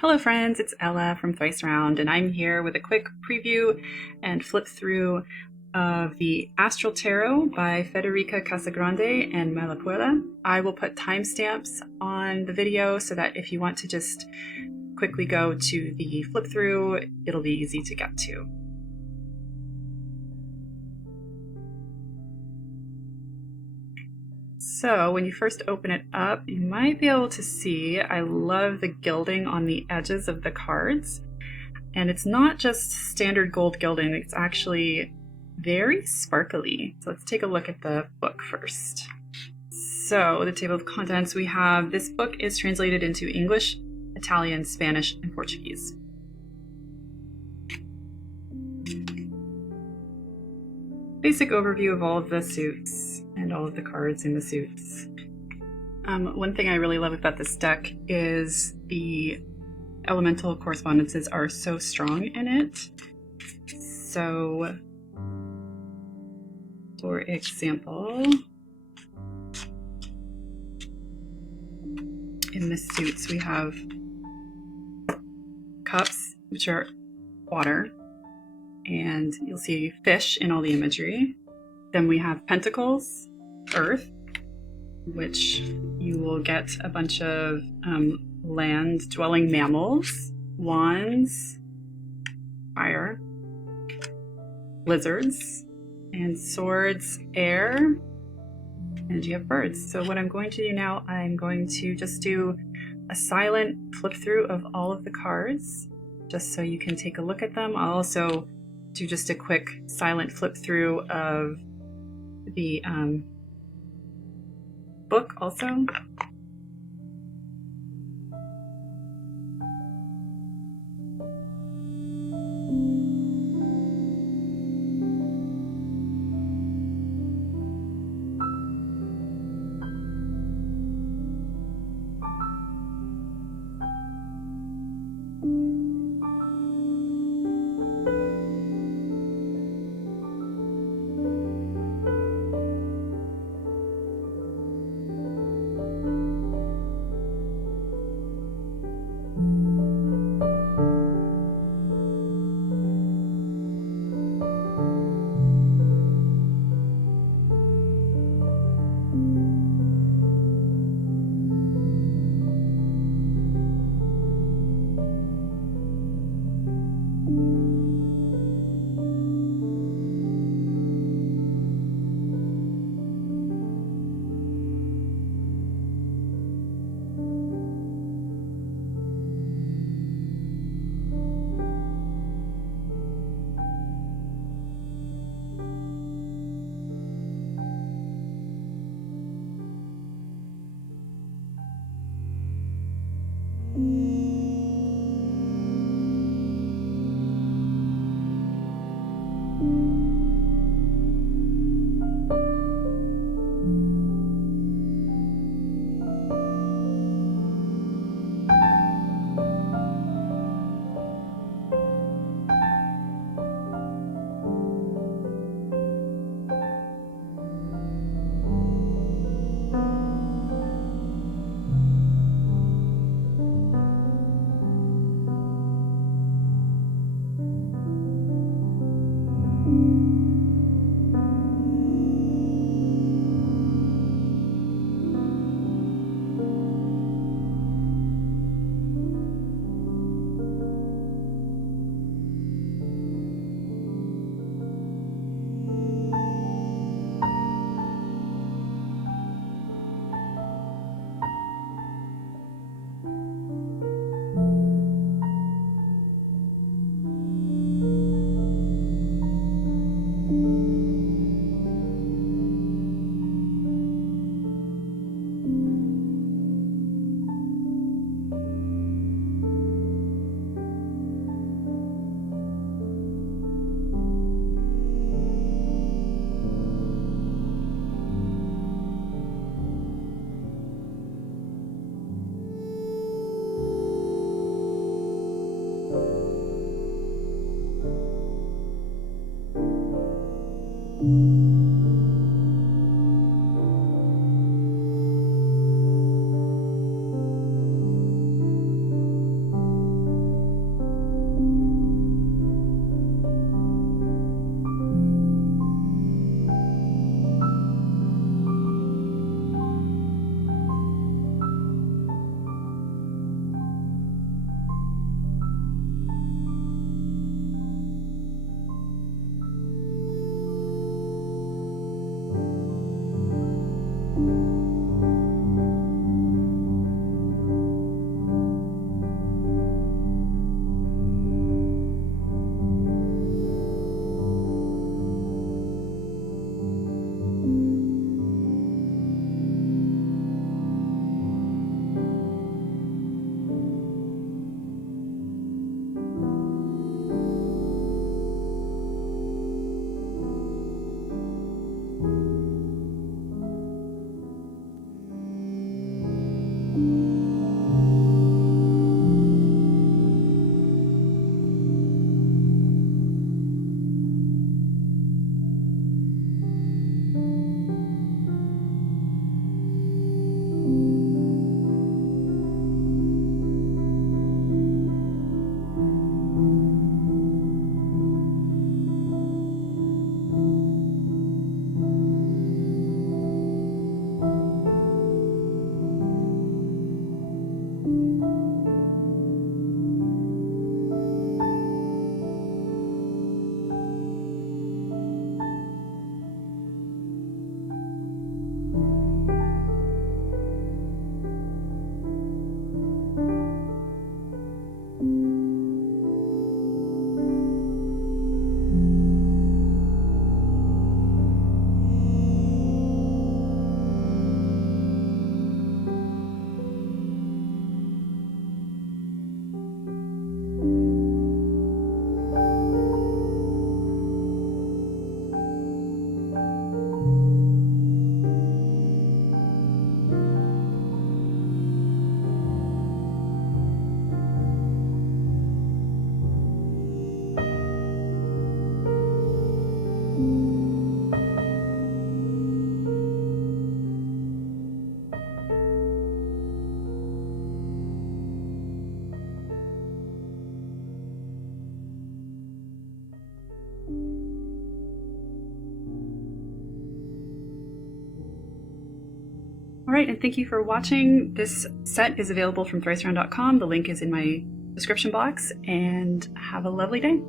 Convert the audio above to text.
Hello friends, it's Ella from Thrice, and I'm here with a quick preview and flip through of the Astral Tarot by Federica Casagrande and Malapuella. I will put timestamps on the video so that if you want to just quickly go to the flip through, it'll be easy to get to. So when you first open it up, you might be able to see, I love the gilding on the edges of the cards. And it's not just standard gold gilding, it's actually very sparkly. So let's take a look at the book first. So the table of contents, we have, this book is translated into English, Italian, Spanish, and Portuguese. Basic overview of all of the suits and all of the cards in the suits. One thing I really love about this deck is the elemental correspondences are so strong in it. So, for example, in the suits we have cups, which are water, and you'll see fish in all the imagery. Then we have pentacles, earth, which you will get a bunch of land-dwelling mammals, wands, fire, lizards, and swords, air, and you have birds. So what I'm going to do now, I'm going to just do a silent flip through of all of the cards, just so you can take a look at them. I'll also do just a quick silent flip through of the book also. All right, and thank you for watching. This set is available from thriceround.com. The link is in my description box, and have a lovely day.